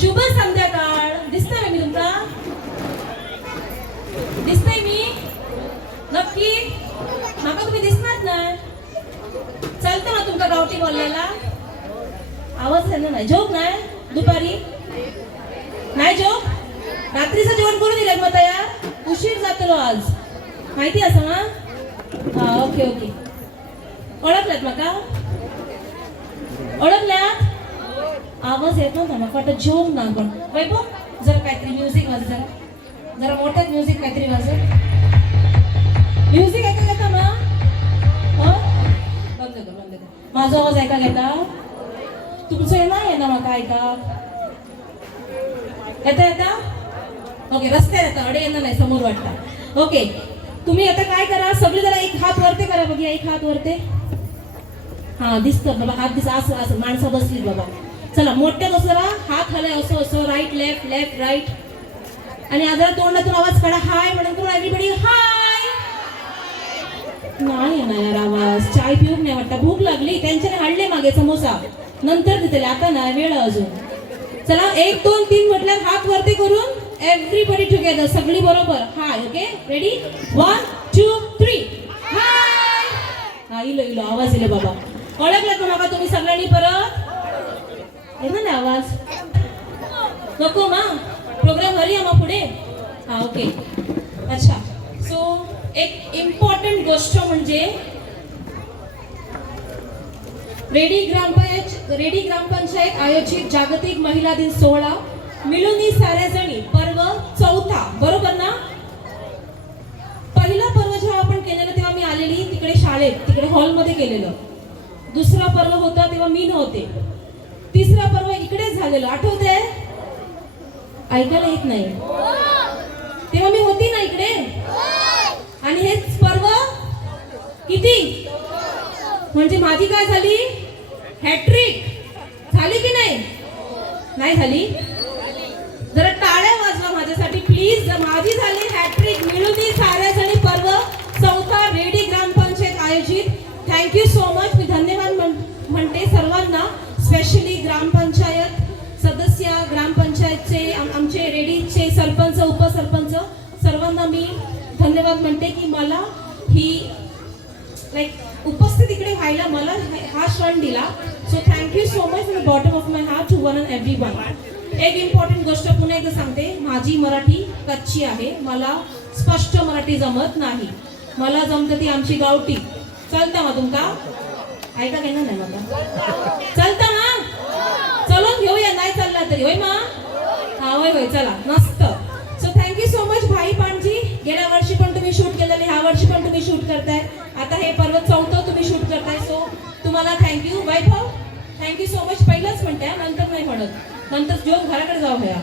शुभ संध्याकाळ. दिसतंय मी तुमका? दिसतंय मी? नक्की माका तुम्ही दिसणार नाही. चालतं ना तुमका गावठी बोलायला? आवाज आहे ना? नाही झोप नाही दुपारी? नाही झोप? रात्रीचं जेवण करून दिलं मग तयार? उशीर जातो आज माहिती असं ना? हा ओके ओके. ओळखल्यात माका? ओळखल्यात? आवाज येत नव्हता मग वाटत झोप ना. पण वैभव जरा काहीतरी म्युझिक वाज, जरा मोठ्यात म्युझिक काहीतरी वाज. म्युझिक ऐका घेता ना? बंद कर बंद कर. माझा आवाज ऐका घेता? तुमचं नाही ना मग ऐका येता येता? ओके रस्त्यात येता अडे येणार नाही समोर वाटतं. ओके तुम्ही आता काय करा सगळे जरा एक हात वरते करा बघ. एक हात वरते. हा दिसतं बाबा हात दिसत असं असं माणसं बसली बाबा. चला मोठ्या बसरा हात हलाय असं असं राईट लेफ्ट लेफ्ट राईट. आणि जरा तोंडातून आवाज काढा हाय म्हणून करून एव्हरीबडी हाय. नाही ना यार आवाज. चाय पिऊन नाही वाटतं. भूक लागली त्यांच्याने हाडले मागे समोसा नंतर देतले आता नाही वेळ अजून. चला 1 2 3 म्हटल्यावर हात वरती करून एव्हरीबडी टुगेदर सगळी बरोबर हाय. ओके रेडी 1 2 3 हाय. हा इलो इलो आवाज इलो बाबा. ओळखलं का बाबा तुम्ही सगळ्यांनी परत? येणार ना आवाज? नको मा प्रोग्राम हरी मग पुढे. हा ओके अच्छा. सो एक इम्पॉर्टंट गोष्ट म्हणजे रेडी ग्रामपंचायत आयोजित जागतिक महिला दिन सोहळा मिळून साऱ्या जणी पर्व 4था बरोबर ना? पहिला पर्व जेव्हा आपण केलेलं तेव्हा मी आलेली तिकडे शाळेत तिकडे हॉलमध्ये केलेलं. दुसरा पर्व होता तेव्हा मी नव्हते. तिसरा पर्व इकडेच झालेलं आठवते? ऐकायला येत नाही. तेव्हा मी होती ना इकडे. आणि हेच पर्व किती म्हणजे माझी काय झाली हॅट्रिक झाली की नाही? नाही झाली? जरा टाळ्या वाजवा माझ्यासाठी प्लीज. माझी झाली हॅट्रिक मिळून साऱ्या जणी पर्व 4था रेडी ग्रामपंचायत आयोजित. Thank you so much. मी धन्यवाद म्हणते सर्वांना स्पेशली ग्रामपंचायत सदस्य ग्रामपंचायतचे आमचे रेडीचे सरपंच उपसरपंच सर्वांना मी धन्यवाद म्हणते की मला ही लाईक उपस्थित इकडे व्हायला मला हा क्षण दिला. So thank you so much from the bottom of my heart to one and everyone. एक इम्पॉर्टंट गोष्ट पुन्हा एकदा सांगते. माझी मराठी कच्ची आहे. मला स्पष्ट मराठी जमत नाही. मला जमतं ती आमची गावठी. चलता मग तुमका? ऐका घेणार नाही मला. चलता ना? चलून घेऊया नाही चालला तरी होय मा? हा होय होय चला मस्त. सो थँक्यू सो मच भाई पाणजी. गेल्या वर्षी पण तुम्ही शूट केलेले ह्या वर्षी पण तुम्ही शूट करताय. आता हे पर्व 4थं तुम्ही शूट करताय. सो तुम्हाला थँक्यू. वैभव थँक्यू सो मच. पहिलंच म्हणते नंतर नाही म्हणत. नंतर जेवण घराकडे जाऊ घ्या.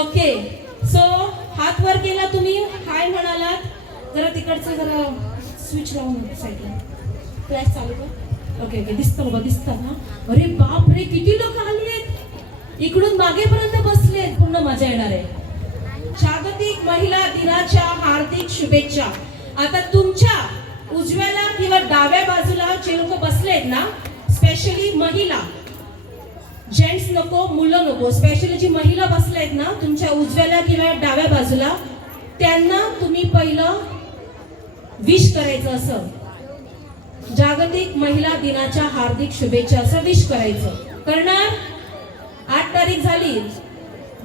ओके सो हात वर केला तुम्ही हाय म्हणालात. जरा तिकडचं जरा स्विच लावून साईडला फ्लॅश चालू कर. ओके ओके दिसतं बाबा दिसतं ना? अरे बाप रे किती लोक आलेत. इकडून मागेपर्यंत बसलेत. पूर्ण मजा येणार आहे. जागतिक महिला दिनाच्या हार्दिक शुभेच्छा. आता तुमच्या उजव्याला किंवा डाव्या बाजूला जे लोक बसलेत ना स्पेशली महिला जेंट्स नको मुलं नको स्पेशली जी महिला बसलेत ना तुमच्या उजव्याला किंवा डाव्या बाजूला त्यांना तुम्ही पहिलं विश करायचं. असं जागतिक महिला दिनाच्या हार्दिक शुभेच्छा असं विश करायचं. करणार? 8 तारीख झाली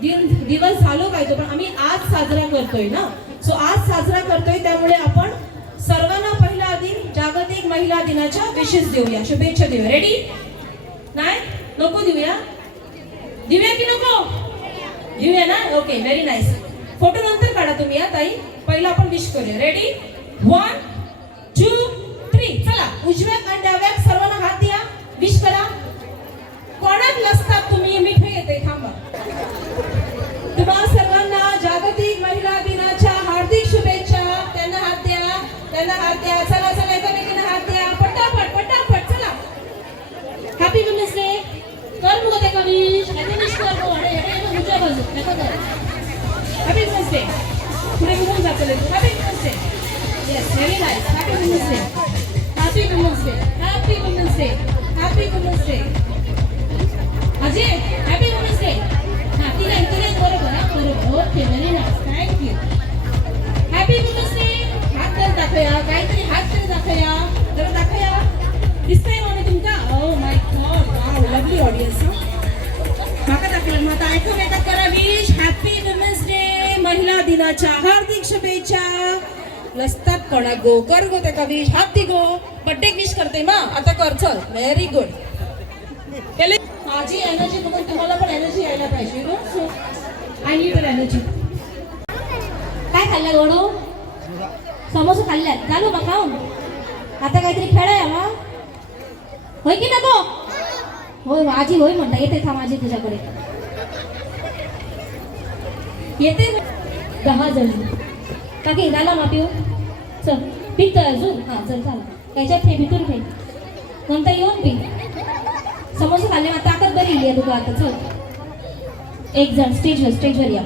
दिवस झालो काय तो पण आम्ही आज साजरा करतोय ना. सो आज साजरा करतोय त्यामुळे आपण सर्वांना पहिला आधी जागतिक महिला दिनाच्या विशेष देऊया शुभेच्छा देऊया. रेडी? नाही नको देऊया? देऊया की नको? देऊया ना. Okay very nice. फोटो नंतर काढा तुम्ही या ताई. पहिला आपण विश करूया. रेडी 1 2 3 चला. उजव्या आणि डाव्या सर्वांना हात द्या. विश करा. कोणात नसतात तुम्ही मिठे येते थांबा. तुम्हा सर्वांना जागतिक महिला दिनाच्या हार्दिक शुभेच्छा. त्यांना हात द्या. त्यांना हात द्या. चला चला एकामेकींना हात द्या. पटापट पटापट चला. Happy women's day. कर मग ते विश. हॅपी विश कर मग. अरे उजव्या बाजू नका कर. Happy women's day. पुढे निघून जातो. Happy women's day. Yes very nice. Happy women's day. Happy women's day. Happy women's day. Happy women's day. Ajay happy women's day. दिसतंय म्हणे तुमका? Oh my god, wow, lovely audience. माका दाखवलं मग आता ऐकून येतात करा. विश हॅपी वुमेन्स डे, महिला दिनाच्या हार्दिक शुभेच्छा. लसतात कोणा गो कर गो ते विश हाती गो बर्थडे विश करते मा आता कर. चल, व्हेरी गुड. केले माझी एनर्जी बघून तुम्हाला पण एनर्जी यायला पाहिजे no. So I need your energy. काय खाल्लं गोडो? समोसा खाल्ल्यात घालू मग खाऊन. आता काहीतरी खेळाय मग होय की नको? होय माझी होय म्हणता येते. था माझी तुझ्याकडे येते 10 जण. काकी झाला ना पिऊ. चल पित अजून. हां चल चाल. त्याच्यात हे भितून ठे नंतर येऊन पी. समोसा खाल्ले मग ताकद बरी आहे तुका आता. चल एक जण स्टेजवर या.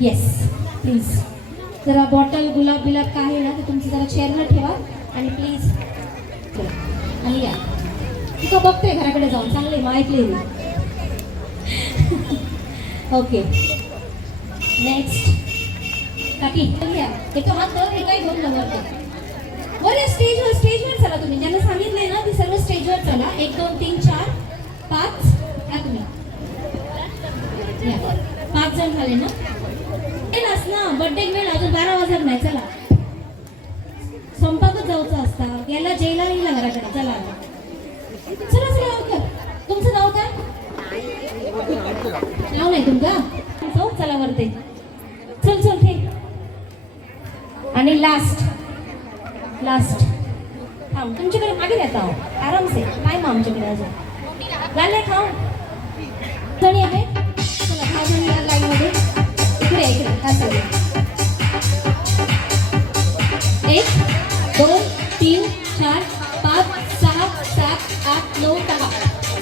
Yes please. जरा बॉटल गुलाब बिलाब काय आहे ना ते तुमची जरा चेअरवर ठेवा आणि प्लीज आणि या. तुका बघतोय घराकडे जाऊन चांगले मग ऐकले. Okay next. काकी या. एक हात धर, हे काय घेऊन जाणार बरं. स्टेजवर चला. तुम्ही ज्यांना सांगितलंय ना ते सर्व स्टेजवर चला. 1 2 3 4 5 या तुम्ही. 5 जण झाले ना? ना बर्थडे वेळ अजून 12 वाजत नाही. चला स्वयंपाकच जाऊचं असता. याला जेला येईल घराकडे. चला चला चला लवकर. तुमचं नाव काय? नाव नाही तुमका? चला वरते. चल चल ते. आणि लास्ट थांब. तुमच्याकडे मागे येत आहो आराम से. काय मग आमच्याकडे अजून झालंय खाऊ जणी आहेत. चला 10 जण या लाईन मध्ये. इकडे काय चालू? 1 2 3 4 5 6 7 8 9 10.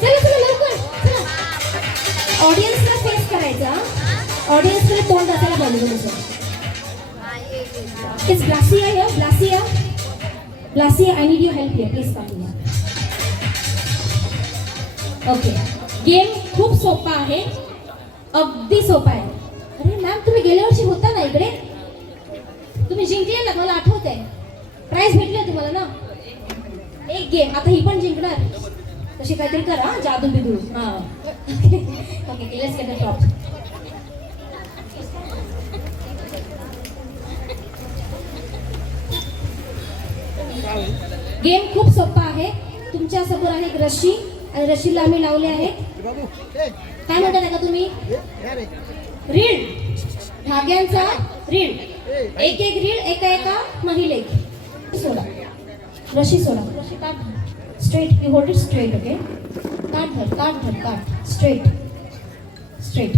चला चला लवकर चला. ऑडियन्सला फेस करायचा. ऑडियन्सकडे तोंड असायला पाहिजे. It's Blasia here. Blasia I need your help here. Please come here. Okay. Game खूप सोपा आहे. अगदी सोपा आहे. अरे मॅम तुम्ही गेल्या वर्षी होता ना इकडे? तुम्ही जिंकले ना मला आठवत आहे. प्राइज भेटले तुम्हाला ना? एक गेम. आता ही पण जिंकणार. तशी काहीतरी करा जादू बिदू. हां okay let's get the top. Game खूप सोपा आहे. तुमच्या समोर आहे एक रशी आणि रशीला आम्ही लावले आहे. काय म्हणता का तुम्ही? रीळ. धाग्यांचा रीळ. एक रीळ एका महिले. सोडा रशी सोडा. रशी काढ straight. You hold it straight. Okay काढ स्ट्रेट.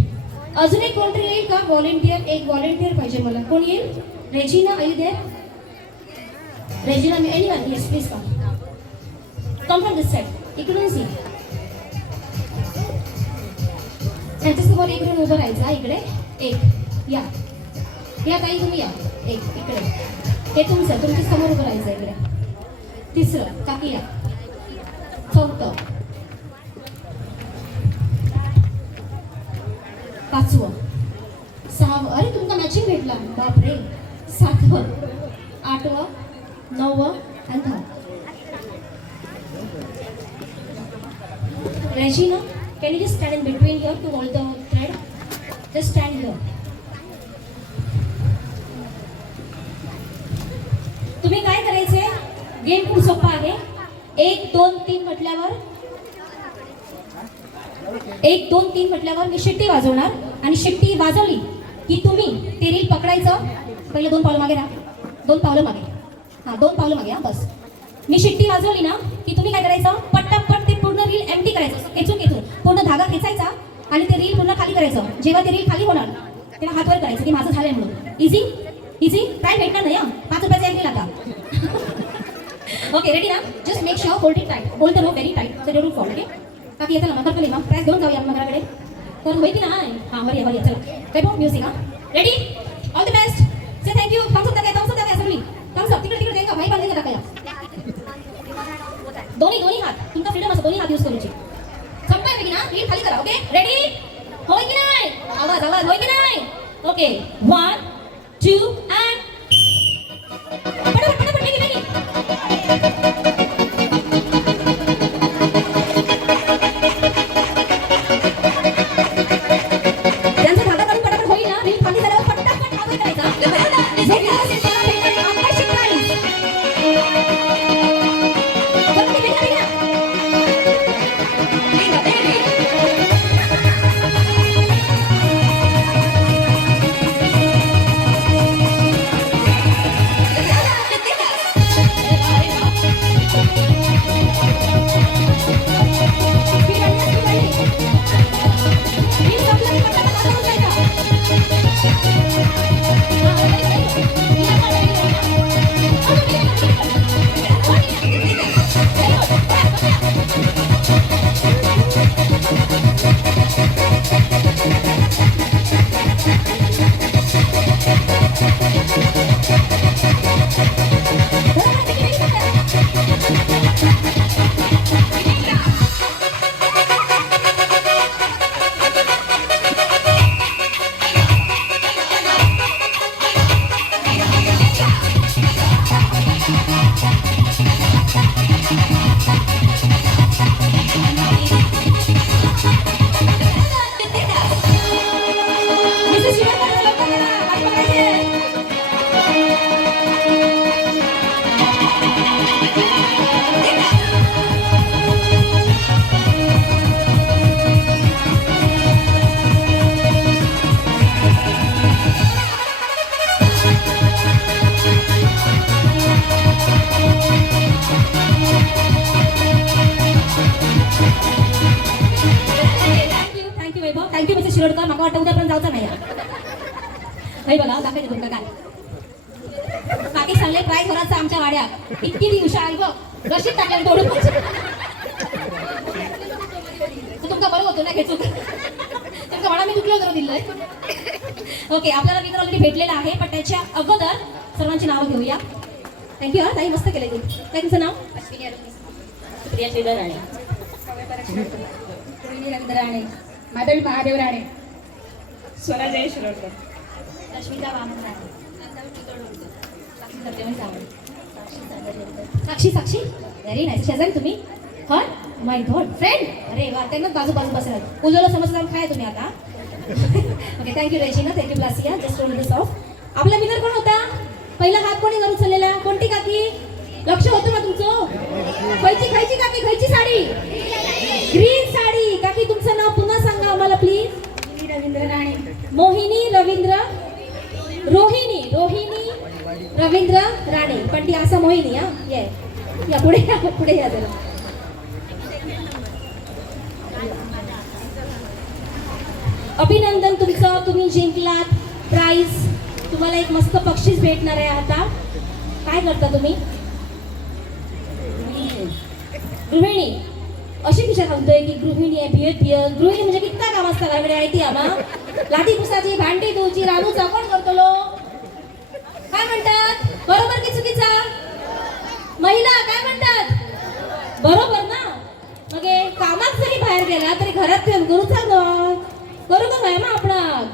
अजून एक कोणतरी येईल का? व्हॉलेंटियर. एक व्हॉलेंटियर पाहिजे मला. कोण येईल? Regina are you there? Regina anyone? Yes please come from this side. इकडून सी. त्यांच्यासमोर इकडून उभं राहायचं. इकडे एक या ताई तुम्ही या. एक इकडे. हे तुमचं तुमच्या समोर उभं राहायचं इकडे. तिसरं काकी या. चौथं. 5वं. 6वं. अरे तुमचा मॅचिंग भेटला. बापरे. 7वं. 8वं. 9वं आणि 10. Regina, can you just stand in between here to hold the thread? Just stand here. तुम्ही काय करायचंय? गेम खूप सोपा आहे. 1 2 3 म्हटल्यावर 1 2 3 म्हटल्यावर मी शिट्टी वाजवणार आणि शिट्टी वाजवली की तुम्ही ते रील पकडायचं. पहिले 2 पावलं मागे राहा. 2 पावलं मागे. हां 2 पावलं मागे. हां बस. मी शिट्टी वाजवली ना की तुम्ही काय करायचं? पट्टापट ते पूर्ण रील एम्प्टी करायचं. खेचून पूर्ण धागा खेचायचा आणि ते रील पूर्ण खाली करायचं. जेव्हा ते रील खाली होणार तेव्हा हात वर करायचं की माझं झालंय म्हणून. इझी काय भेटणार नाही. 5 रुपयाचा एक रील आता. ओके रेडी ना? Just make sure hold it tight. Hold the rope very tight so don't fall. Okay काकी येतं ना मग मग प्राइस घेऊन जाऊया मग घराकडे. तर होय की नाही? हां बरं या चला. काय बघ म्युझिक. हां ready? All the best. Say thank you. Thumbs up द्या सगळी. थम्स अप तिकडे द्या का? भाई बांधले का टाकाया? दोन्ही हात. तुमचा फ्रीडम असतो दोन्ही हात यूज करूची. संपवाय की ना? रील खाली करा. Okay ready? होय की नाही? आवाज होय की नाही? ओके 1 2 and पटापट थँक्यू मिसेस शिरोडकर. मला वाटतं उद्यापर्यंत जायचं नाही हे बघा दाखवायचं तुमका काय काकी सांगले प्राईज होराचं आमच्या वाड्यात इतकी ती हुशार आहे बघ रशीद टाकल्या तोडून तुमका बरं होतो ना घेतो तुमका मला मी दुखलं करून दिलंय. ओके आपल्याला विनर ऑलरेडी भेटलेला आहे पण त्याच्या अगोदर सर्वांची नावं घेऊया. थँक्यू हा ताई मस्त केलं ते. काय तुमचं नाव? प्रिया श्रीधर राणे, रोहिणी रवींद्र राणे, माधवी महादेव राणे, स्वरा जय शिरोडकर, रश्मिता वामन राणे, साक्षी साक्षी व्हेरी नाईस. शेजारी तुम्ही हा माय गॉड फ्रेंड अरे वा त्यांनाच बाजू बसला उजवलं समजलं काय तुम्ही आता. Okay thank you Regina, thank you Blasia. Just hold this off. आपला विनर कोण होता? पहिला हात कोणी करून चाललेला? कोणती काकी? लक्ष होतं ना तुमचं? खायची खायची काकी खायची साडी ग्रीन साडी. काकी तुमचं नाव पुन्हा सांगा आम्हाला प्लीज. रवींद्र राणे, मोहिनी रवींद्र रोहिणी रवींद्र राणे पण ती असं मोहिनी हा या पुढे या जरा. अभिनंदन तुमचं, तुम्ही जिंकलात प्राइज. तुम्हाला एक मस्त बक्षीस भेटणार आहे. आता काय करता तुम्ही? गृहिणी अशी विचार सांगतोय की गृहिणी आहे बियर गृहिणी म्हणजे कितना काम असतं घराकडे आहे ती आम्हा लादी पुसाची भांडी धुवची रानूचा कोण करतो लो? काय म्हणतात? बरोबर की चुकीचा? महिला काय म्हणतात? बरोबर ना. मग कामात जरी बाहेर गेला तरी घरात करूचा करू काय मग आपण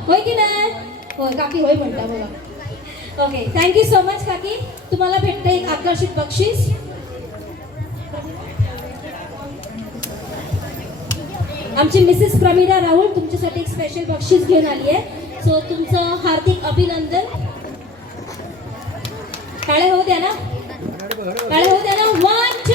होय की नाही? होय काकी होय म्हणता बघा. ओके थँक्यू सो मच काकी. तुम्हाला भेटतं एक आकर्षित बक्षीस. आमची मिसेस प्रमिला राहुल तुमच्यासाठी एक स्पेशल बक्षीस घेऊन आली आहे. सो तुमचं हार्दिक अभिनंदन. टाळे होऊ द्या ना, टाळे होऊ द्या ना. 1